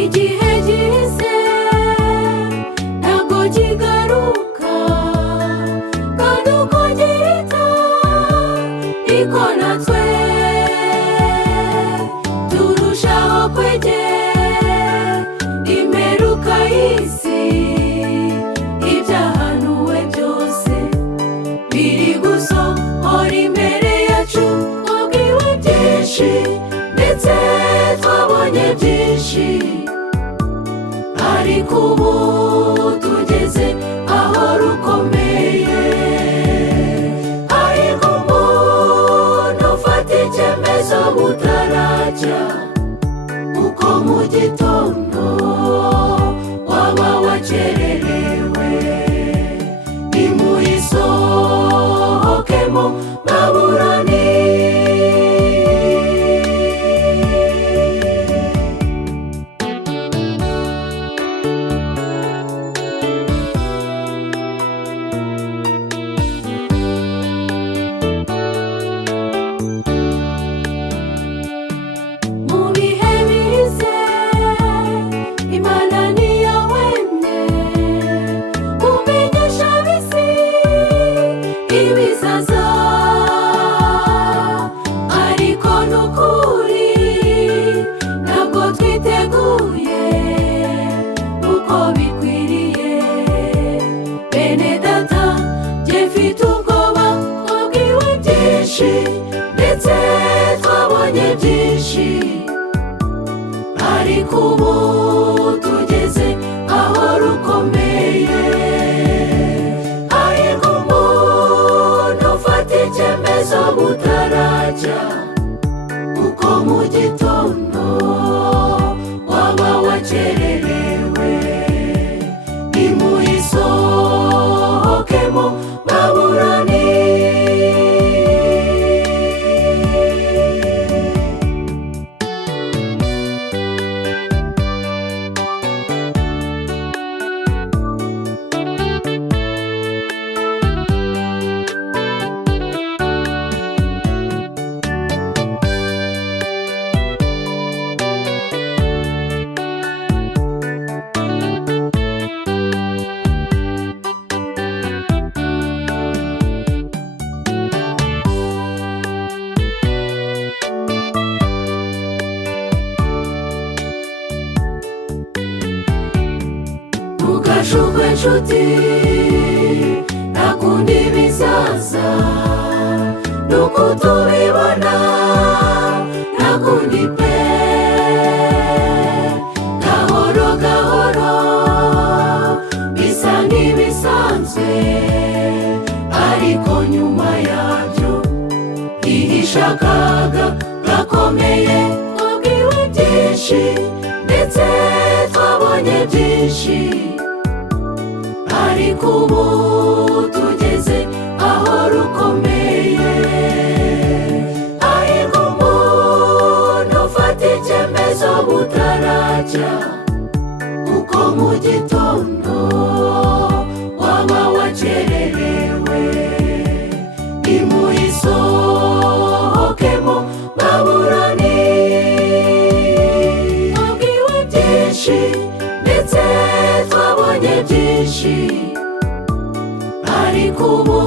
Igihe gihise ntabwo kigaruka, kandi uko gihita niko natwe turushaho kwegera imperuka y'isi. Ibyahanuwe byose biri gusohora imbere yacu. Twabwiwe byinshi ndetse twabonye byinshi, ariko ubu tugeze aho rukomeye. Ariko umuntu ufata icyemezo butaracya, kuko mu gitondo waba wakererewe. Nimuyisohokemo Babuloni. Mu bihe bize Imana ntiyahwemye kumenyesha ab'isi ibizaza, ariko n'ukuri ntabwo twiteguye uko bikwiriye. Bene data, jye mfite ubwoba. Twabwiwe byinshi ndetse twabonye byinshi, ariko ubu tugeze aho rukomeye. Ariko umuntu ufata icyemezo butaracya, kuko mu gitondo waba wakererewe. Nimuyisohokemo Babuloni. Ntugashukwe nshuti, nta kundi bizaza. Nuko tubibona nta kundi pe. Gahoro gahoro bisa nk'ibisanzwe, ariko nyuma yabyo hihishe akaga gakomeye. Twabwiwe byinshi ndetse twabonye byinshi, ariko ubu tugeze aho rukomeye. Ariko umuntu ufata icyemezo butaracya, kuko mu gitondo waba wakererewe. Nimuyisohokemo Babuloni. Twabwiwe byinshi ndetse twabonye byinshi, ariko ubu